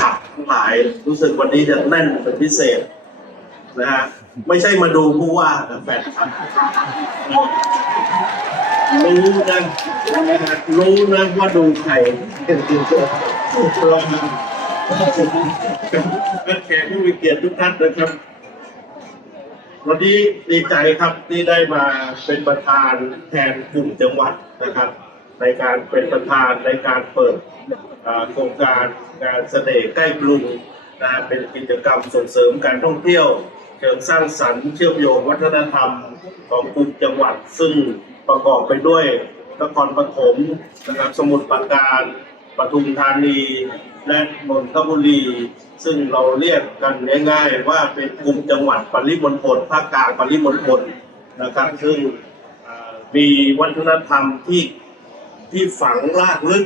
ขับทั้งหลาย รู้สึกวันนี้จะแน่นเป็นพิเศษนะฮะไม่ใช่มาดูผู้ว่าแต่แฟนคลับรู้นะรู้นะว่าดูใครเป็นแขกผู้มีเกียรติทุกท่านนะครับ วันนี้ดีใจครับที่ได้มาเป็นประธานแทนกลุ่มจังหวัดนะครับ ในการเป็นประธานในการเปิดโครงการงานเสน่ห์ใกล้กรุงนะเป็นกิจกรรมส่งเสริมการท่องเที่ยวเชิงสร้างสรรค์เชื่อมโยงวัฒนธรรมของกลุ่มจังหวัด ซึ่งประกอบไปด้วยนครปฐมนะครับสมุทรปราการปทุมธานี และนนทบุรี ซึ่งเราเรียกกันง่ายๆว่าเป็นกลุ่มจังหวัดปริมณฑลภาคกลางปริมณฑลนะครับ ซึ่งมีวัฒนธรรมที่ ที่ฝังรากลึก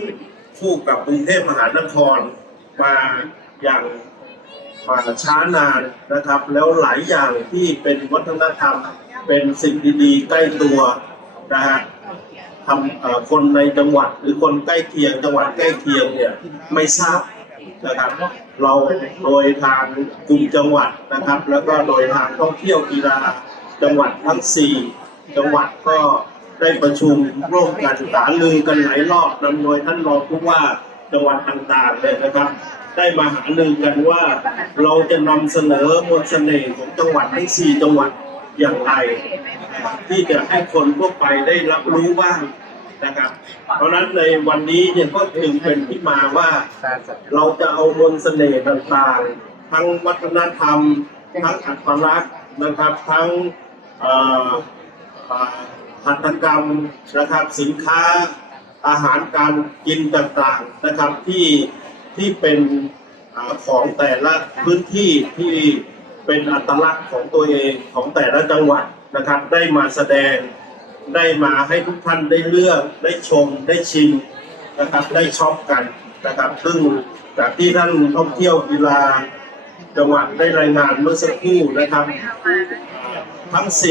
คู่กับกรุงเทพมหานครมาอย่างมาช้านานนะครับ แล้วหลายอย่างที่เป็นวัฒนธรรม เป็นสิ่งดีๆใกล้ตัวนะฮะทำคนในจังหวัดหรือคนใกล้เคียงจังหวัดใกล้เคียงเนี่ยไม่ทราบนะครับเราโดยทางกลุ่มจังหวัดนะครับ แล้วก็โดยทางท่องเที่ยวกีฬาจังหวัดทั้งสี่จังหวัดก็ ได้ประชุมร่วมกันหารือกันหลายรอบนำโดยท่านรองผู้ว่าจังหวัดต่างๆเลยนะครับ ได้มาหารือกันว่าเราจะนำเสนอมนต์เสน่ห์ของจังหวัดทั้งสี่จังหวัดอย่างไร ที่จะให้คนทั่วไปได้รับรู้บ้างนะครับ เพราะฉะนั้นในวันนี้เนี่ยก็จึงเป็นที่มาว่าเราจะเอามนต์เสน่ห์ต่างๆ ทั้งวัฒนธรรม ทั้งอัตลักษณ์นะครับ ทั้งเอ่อ หัตถกรรมนะครับสินค้าอาหารการกินต่างๆนะครับที่ที่เป็นอาของแต่ละพื้นที่ที่เป็นอัตลักษณ์ของตัวเองของแต่ละจังหวัดนะครับได้มาแสดงได้มาให้ทุกท่านได้เลือกได้ชมได้ชิมนะครับได้ช็อปกันนะครับซึ่งจากที่ท่านท่องเที่ยวกีฬาจังหวัดได้รายงานเมื่อสักครู่นะครับทั้งสี่